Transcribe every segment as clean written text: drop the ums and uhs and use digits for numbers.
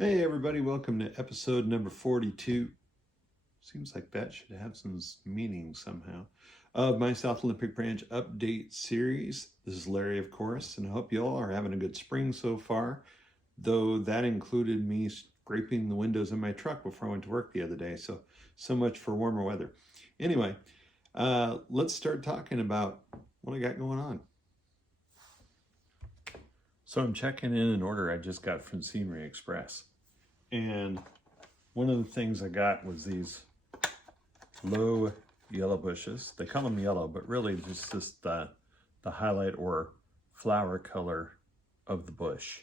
Hey everybody, welcome to episode number 42. Seems like that should have some meaning somehow. Of my South Olympic Branch update series. This is Larry, of course, and I hope you all are having a good spring so far, though that included me scraping the windows in my truck before I went to work the other day, so much for warmer weather. Anyway, let's start talking about what I got going on. So I'm checking in an order I just got from Scenery Express. And one of the things I got was these low yellow bushes. They call them yellow, but really just the highlight or flower color of the bush.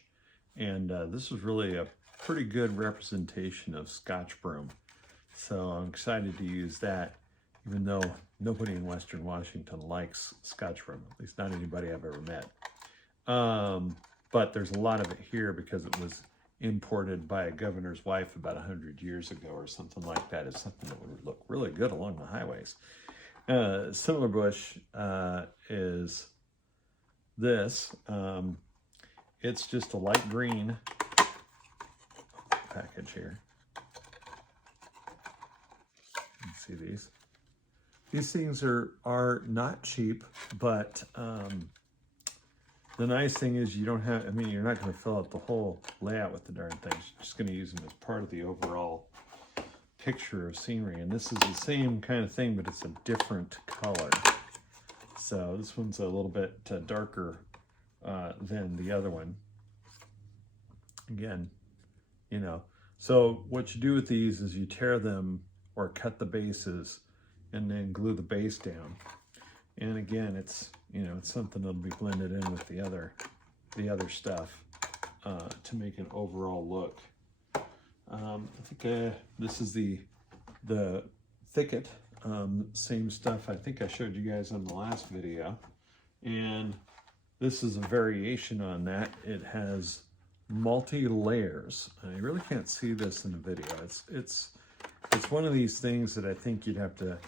And this is really a pretty good representation of Scotch broom. So I'm excited to use that, even though nobody in Western Washington likes Scotch broom, at least not anybody I've ever met. But there's a lot of it here because it was imported by a governor's wife about 100 years ago or something like that. It's something that would look really good along the highways. Similar bush is this. It's just a light green package here. You can see these. These things are not cheap, but the nice thing is you don't have, you're not going to fill out the whole layout with the darn things. You're just going to use them as part of the overall picture of scenery. And this is the same kind of thing, but it's a different color. So this one's a little bit darker than the other one. Again, so what you do with these is you tear them or cut the bases and then glue the base down. And again, it's something that'll be blended in with the other stuff to make an overall look. I think this is the thicket, same stuff I think I showed you guys on the last video, and this is a variation on that. It has multi-layers. I really can't see this in the video. It's one of these things that I think you'd have to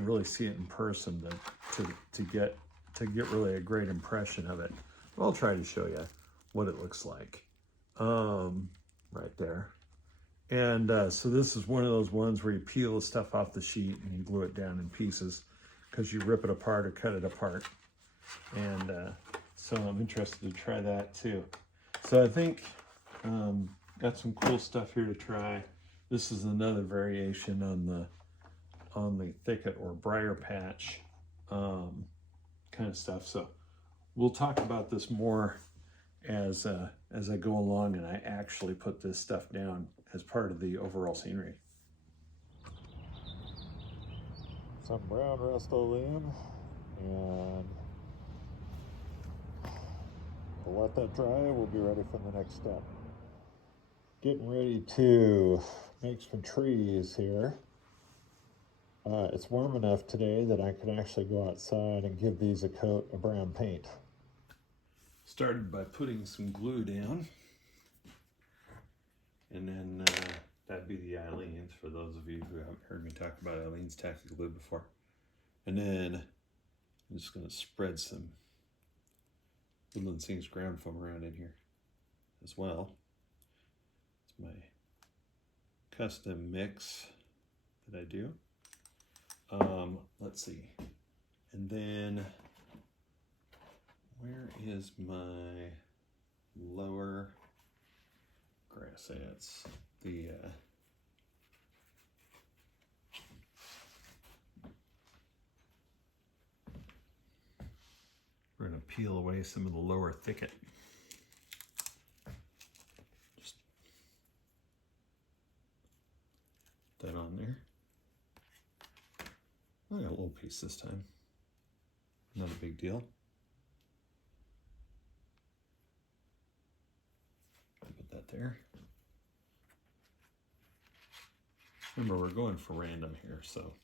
really see it in person to get really a great impression of it. I'll try to show you what it looks like right there. And so this is one of those ones where you peel the stuff off the sheet and you glue it down in pieces because you rip it apart or cut it apart. And so I'm interested to try that too. So I think got some cool stuff here to try. This is another variation on the thicket or briar patch kind of stuff. So we'll talk about this more as I go along and I actually put this stuff down as part of the overall scenery. Some brown Rust-Oleum, and we'll let that dry. We'll be ready for the next step. Getting ready to make some trees here. It's warm enough today that I can actually go outside and give these a coat of brown paint. Started by putting some glue down, and then that'd be the Aleene's for those of you who haven't heard me talk about Aleene's tacky glue before. And then I'm just going to spread some Woodland Sings ground foam around in here as well. It's my custom mix that I do. Let's see, and then where is my lower grass? It's the we're going to peel away some of the lower thicket. Just put that on there. I got a little piece this time. Not a big deal. Put that there. Remember, we're going for random here, so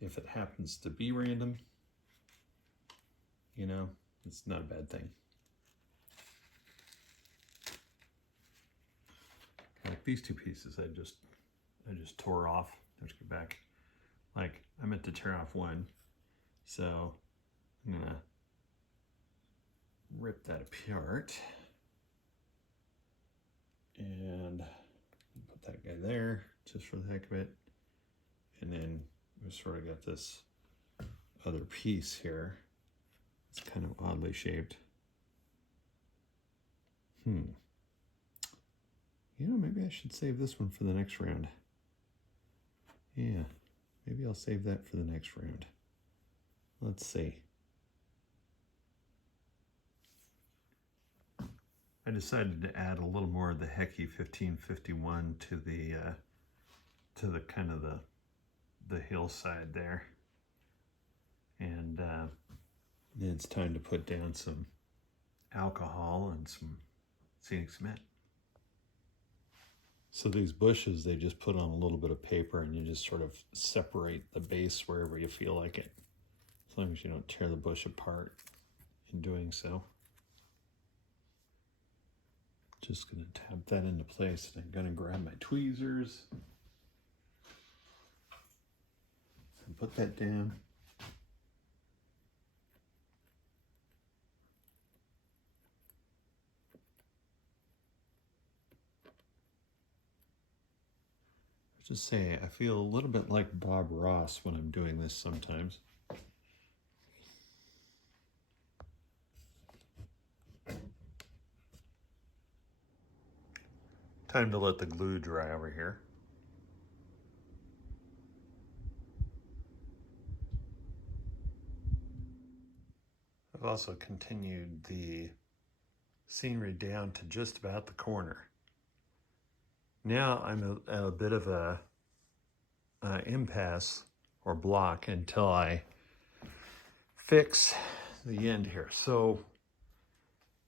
if it happens to be random, it's not a bad thing. Like these two pieces I just tore off. Let's get back. Like, I meant to tear off one, so I'm gonna rip that apart. And there, just for the heck of it. And then we sort of got this other piece here. It's kind of oddly shaped. You know, maybe I should save this one for the next round. Yeah, maybe I'll save that for the next round. Let's see. I decided to add a little more of the Hecky 1551 to the kind of the hillside there. And then it's time to put down some alcohol and some scenic cement. So these bushes, they just put on a little bit of paper and you just sort of separate the base wherever you feel like it. As long as you don't tear the bush apart in doing so. Just gonna tap that into place, and I'm gonna grab my tweezers and put that down. Just say, I feel a little bit like Bob Ross when I'm doing this sometimes. Time to let the glue dry over here. I've also continued the scenery down to just about the corner. Now I'm at a bit of a impasse or block until I fix the end here. So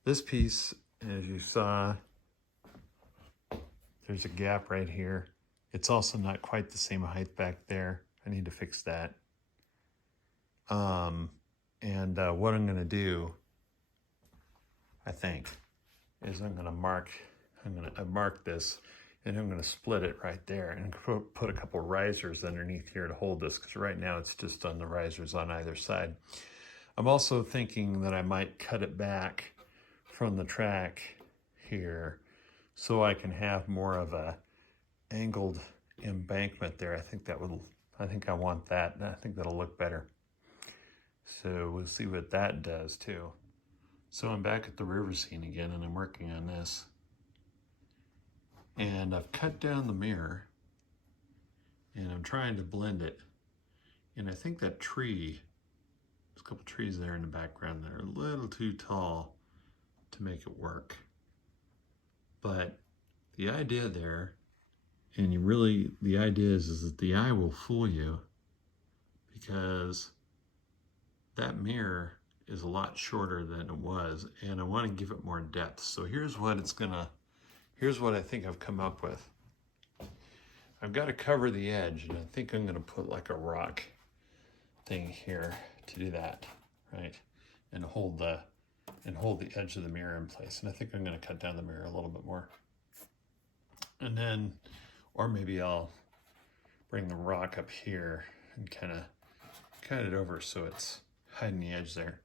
this piece, as you saw, there's a gap right here. It's also not quite the same height back there. I need to fix that. What I'm gonna do, I think, is I'm gonna mark this, and I'm gonna split it right there and put a couple risers underneath here to hold this, because right now it's just on the risers on either side. I'm also thinking that I might cut it back from the track here so I can have more of a angled embankment there. I think I want that, and I think that'll look better. So we'll see what that does too. So I'm back at the river scene again, and I'm working on this. And I've cut down the mirror, and I'm trying to blend it. And I think that tree, there's a couple trees there in the background that are a little too tall to make it work. But the idea there, and the idea is that the eye will fool you, because that mirror is a lot shorter than it was, and I want to give it more depth. So here's what I think I've come up with. I've got to cover the edge, and I think I'm going to put like a rock thing here to do that, right? And hold the edge of the mirror in place. And I think I'm going to cut down the mirror a little bit more. And then, or maybe I'll bring the rock up here and kind of cut it over so it's hiding the edge there.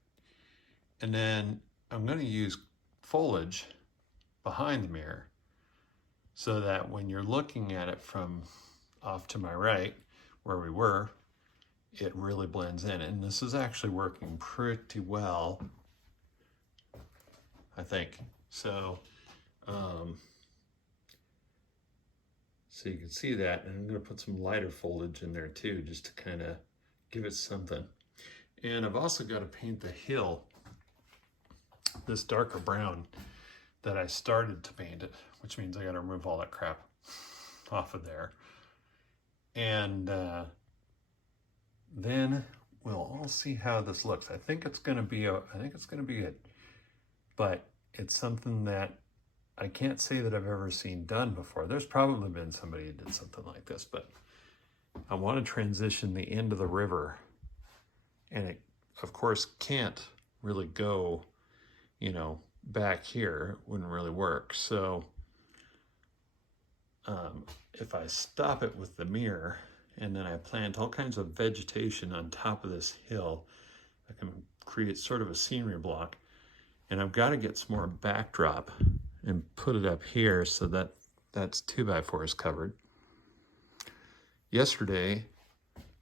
And then I'm going to use foliage behind the mirror so that when you're looking at it from off to my right, where we were, it really blends in. And this is actually working pretty well, I think. So, so you can see that, and I'm going to put some lighter foliage in there too, just to kind of give it something. And I've also got to paint the hill this darker brown that I started to paint it, which means I got to remove all that crap off of there. And then we'll all see how this looks. I think it's going to be good, but it's something that I can't say that I've ever seen done before. There's probably been somebody who did something like this, but I want to transition the end of the river, and it, of course, can't really go, back here. It wouldn't really work. So if I stop it with the mirror, and then I plant all kinds of vegetation on top of this hill, I can create sort of a scenery block. And I've got to get some more backdrop and put it up here so that that's 2x4 is covered. yesterday,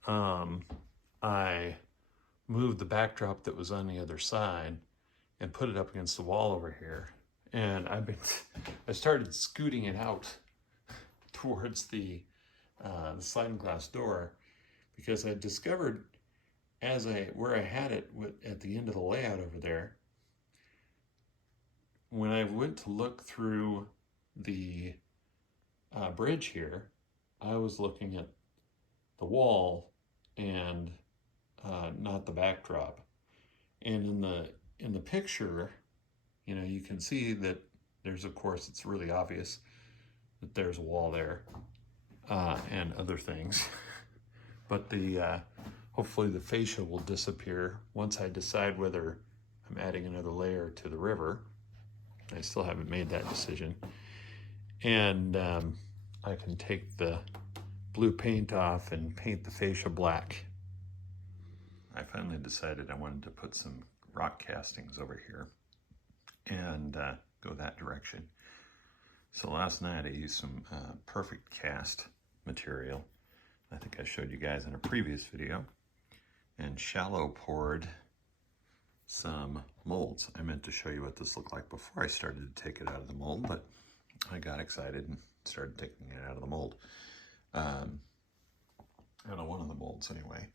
I moved the backdrop that was on the other side and put it up against the wall over here. And I started scooting it out towards the sliding glass door, because I discovered where I had it at the end of the layout over there, when I went to look through the bridge here, I was looking at the wall and not the backdrop. And in the picture, you know, you can see that there's, of course, it's really obvious that there's a wall there and other things. But hopefully the fascia will disappear once I decide whether I'm adding another layer to the river. I still haven't made that decision. And I can take the blue paint off and paint the fascia black. I finally decided I wanted to put some rock castings over here and go that direction. So last night I used some perfect cast material. I think I showed you guys in a previous video, and shallow poured some molds. I meant to show you what this looked like before I started to take it out of the mold, but I got excited and started taking it out of the mold. Out of one of the molds anyway.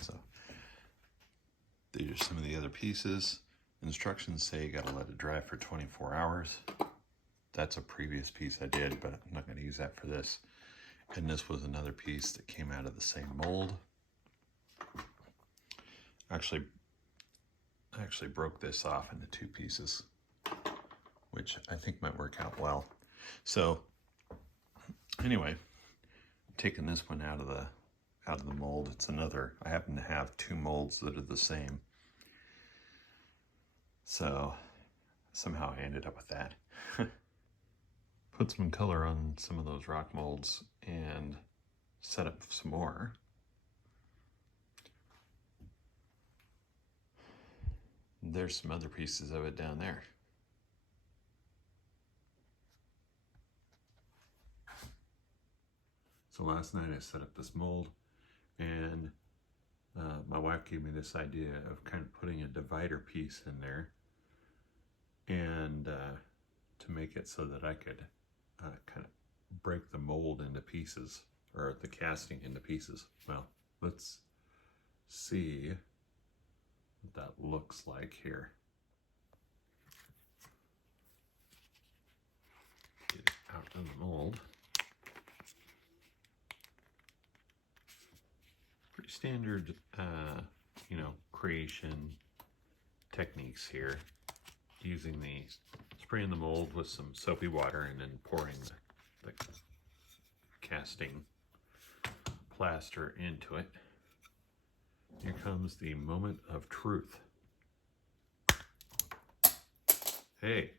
So these are some of the other pieces. Instructions say you gotta let it dry for 24 hours. That's a previous piece I did, but I'm not gonna use that for this. And this was another piece that came out of the same mold. I actually broke this off into two pieces, which I think might work out well. So anyway, taking this one out of the mold. It's another, I happen to have two molds that are the same. So somehow I ended up with that. Put some color on some of those rock molds and set up some more. There's some other pieces of it down there. So last night I set up this mold, and my wife gave me this idea of kind of putting a divider piece in there, and to make it so that I could kind of break the mold into pieces, or the casting into pieces. Well, let's see what that looks like here. Get it out of the mold. Pretty standard, you know, creation techniques here. Using spraying the mold with some soapy water and then pouring the casting plaster into it. Here comes the moment of truth. Hey,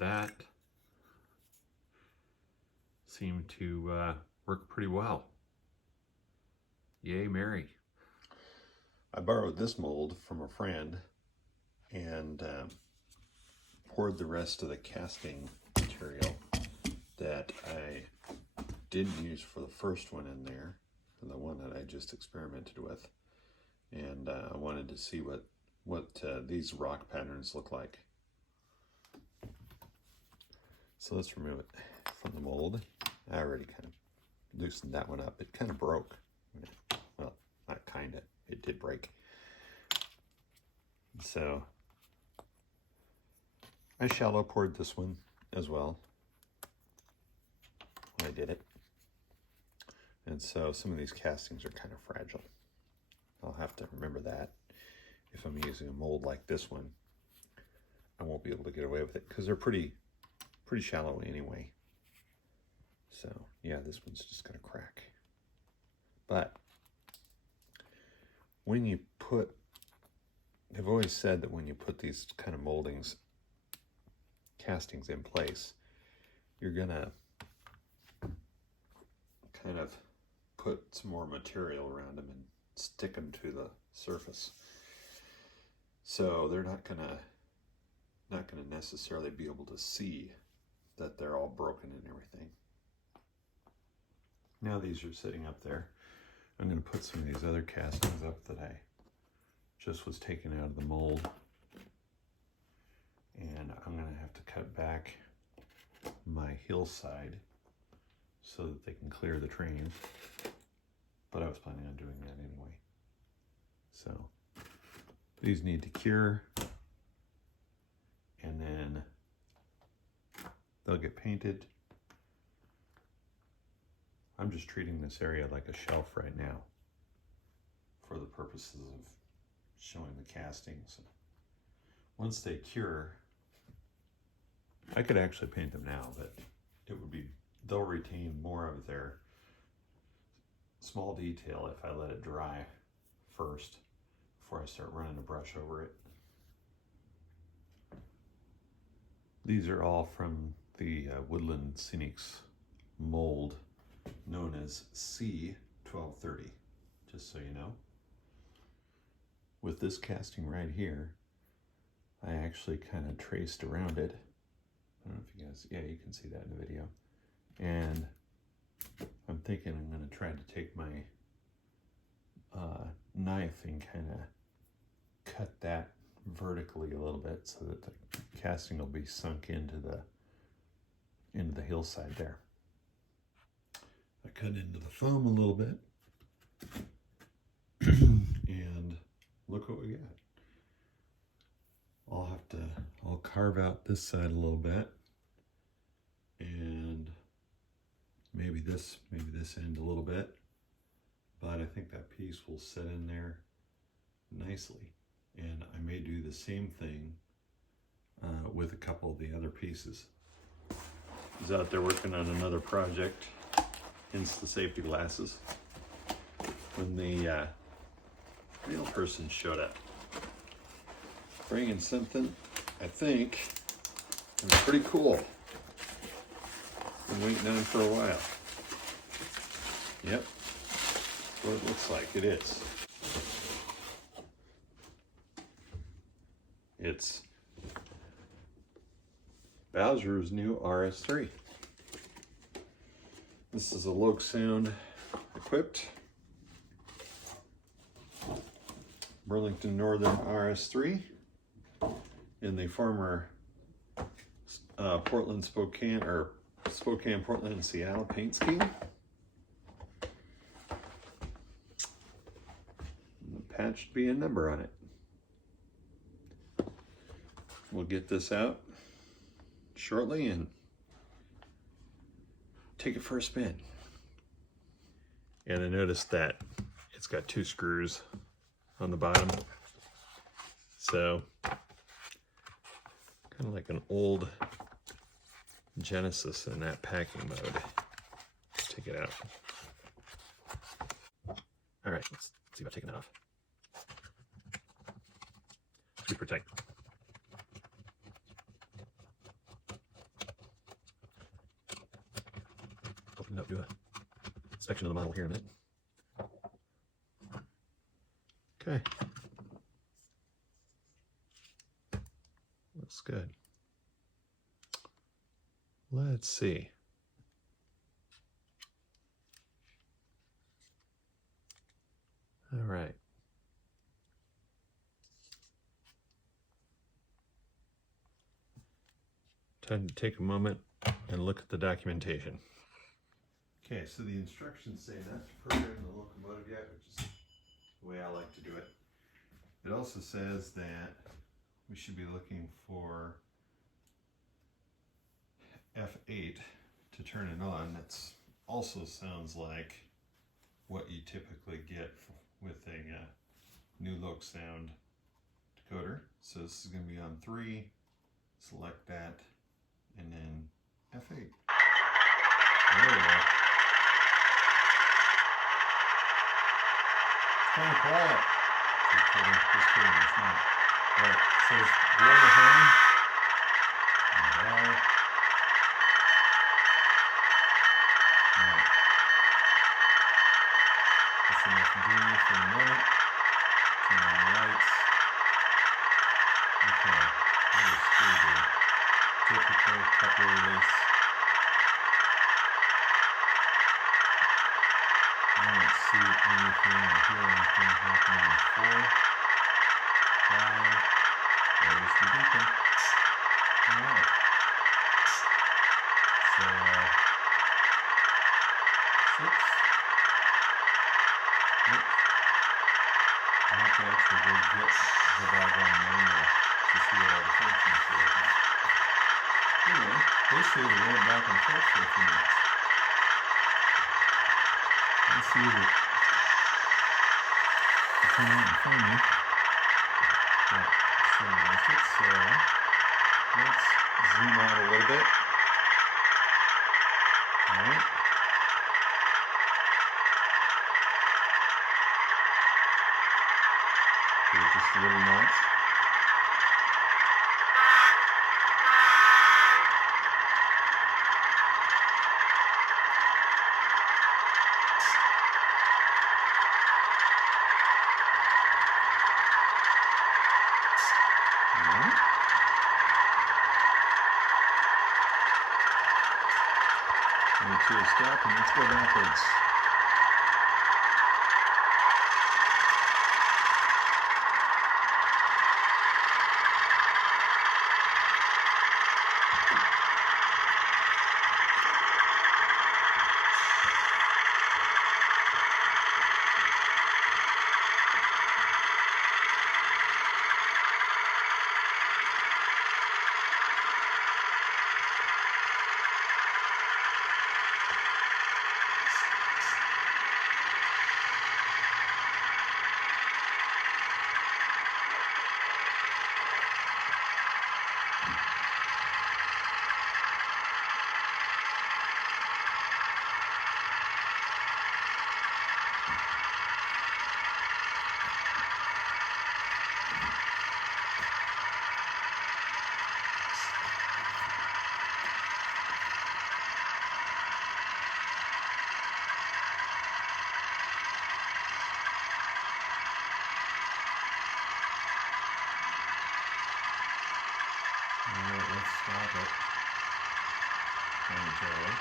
that seemed to work pretty well. Yay, Mary. I borrowed this mold from a friend and poured the rest of the casting material that I didn't use for the first one in there, the one that I just experimented with, and I wanted to see what these rock patterns look like. So let's remove it from the mold. I already kind of loosened that one up. It kind of broke. Well, not kind of. It did break. So I shallow poured this one as well when I did it. And so some of these castings are kind of fragile. I'll have to remember that. If I'm using a mold like this one, I won't be able to get away with it because they're pretty shallow anyway. So yeah, this one's just gonna crack. But when you put, I've always said that when you put these kind of moldings, castings in place, you're gonna kind of put some more material around them and stick them to the surface. So they're not gonna necessarily be able to see that they're all broken and everything. Now these are sitting up there. I'm going to put some of these other castings up that I just was taken out of the mold. And I'm going to have to cut back my hillside so that they can clear the train. But I was planning on doing that anyway. So these need to cure, and then they'll get painted. I'm just treating this area like a shelf right now for the purposes of showing the castings. Once they cure, I could actually paint them now, but they'll retain more of their small detail if I let it dry first before I start running a brush over it. These are all from the Woodland Scenics mold known as C1230, just so you know. With this casting right here, I actually kind of traced around it. I don't know if you guys, yeah, you can see that in the video. And I'm thinking I'm going to try to take my knife and kind of cut that vertically a little bit so that the casting will be sunk into the hillside there. I cut into the foam a little bit and look what we got. I'll carve out this side a little bit and maybe this end a little bit, but I think that piece will sit in there nicely. And I may do the same thing with a couple of the other pieces. I was out there working on another project, hence the safety glasses, when the real person showed up, bringing something I think is pretty cool. Been waiting on for a while. Yep, that's what it looks like. It is. It's Bowser's new RS3. This is a Loksound equipped Burlington Northern RS3 in the former Portland, Spokane, Portland, and Seattle paint scheme. The patch should be a number on it. We'll get this out shortly and take it for a spin. And I noticed that it's got 2 screws on the bottom. So, kind of like an old Genesis in that packing mode. Let's take it out. All right, let's see about taking it off. Super tight. Open it up, do a section of the model here in a minute. Okay. Looks good. Let's see. All right. Time to take a moment and look at the documentation. Okay, so the instructions say not to program the locomotive yet, which is the way I like to do it. It also says that we should be looking for F8 to turn it on. That also sounds like what you typically get with a new Loksound decoder. So this is going to be on 3, select that, and then F8. There we go. It's kind of quiet. Just kidding, it's not. Alright, it says blow the horn. Alright. Listen to continue for a minute. Turn on the lights. Okay, that is pretty typical coupler release. hear anything happening in 4, 5, there's the beacon. Alright. So, 6. Nope. I have to actually go get the doggone manual to see what all the functions do. Anyway, basically we went back and forth for a few minutes. Let's see if it come out in front of me. But still missed it, so let's zoom out a little bit. Alright. Do just a little notch. To a step, and let's go backwards. Alright, let's stop it. Momentarily.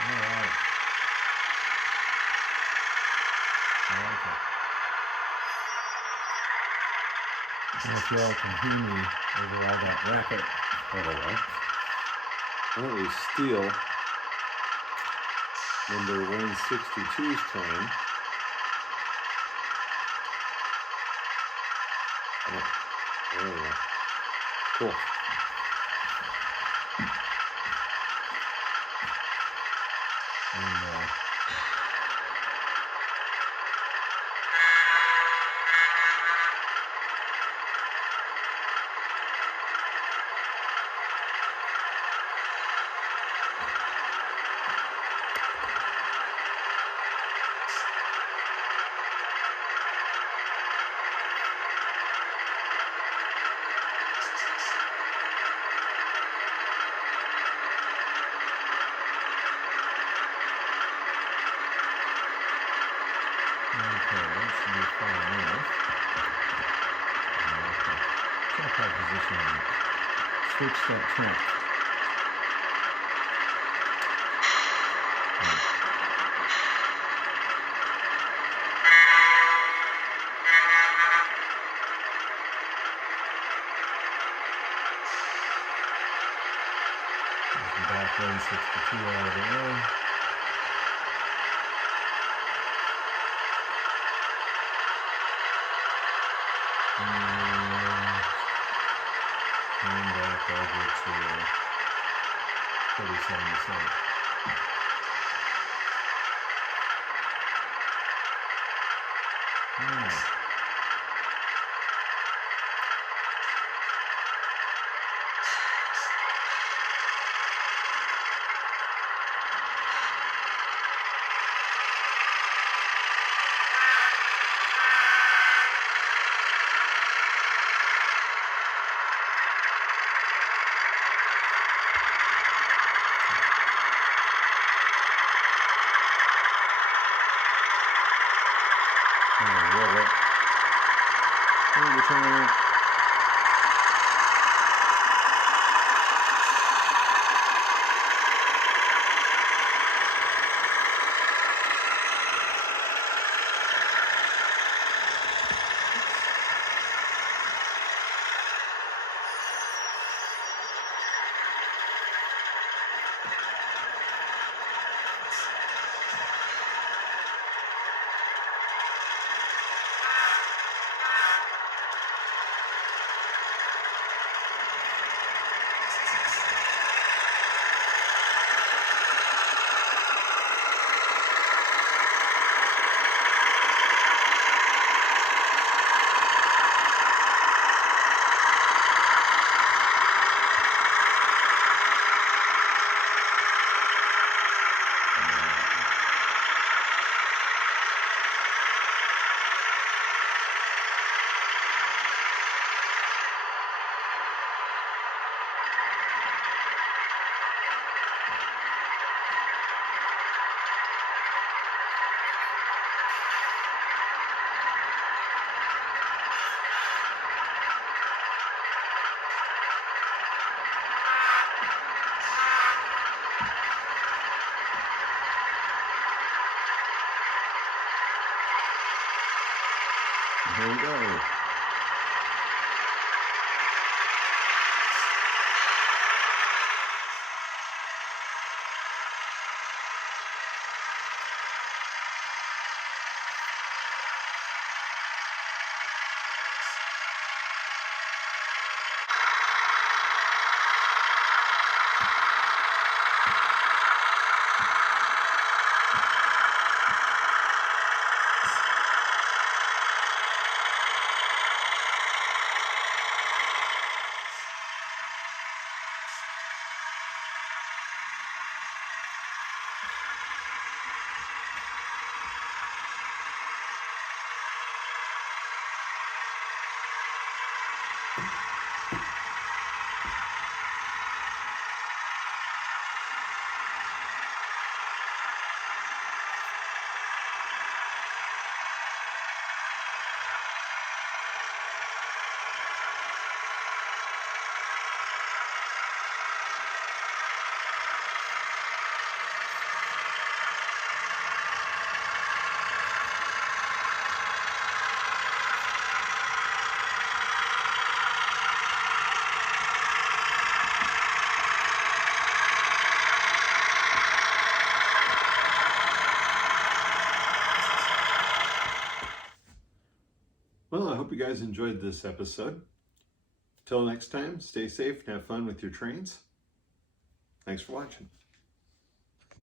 Alright. I like it. And if y'all can hear me over all that racket, by the way, that was steel number 162's train. Oh, there we go. Cool. And okay, that should be far enough. Okay. Check our position on it. Switch that track. Back 162 out of the way. And back over to 37%. Alright. different. Here we go. Well, I hope you guys enjoyed this episode. Till next time, stay safe and have fun with your trains. Thanks for watching.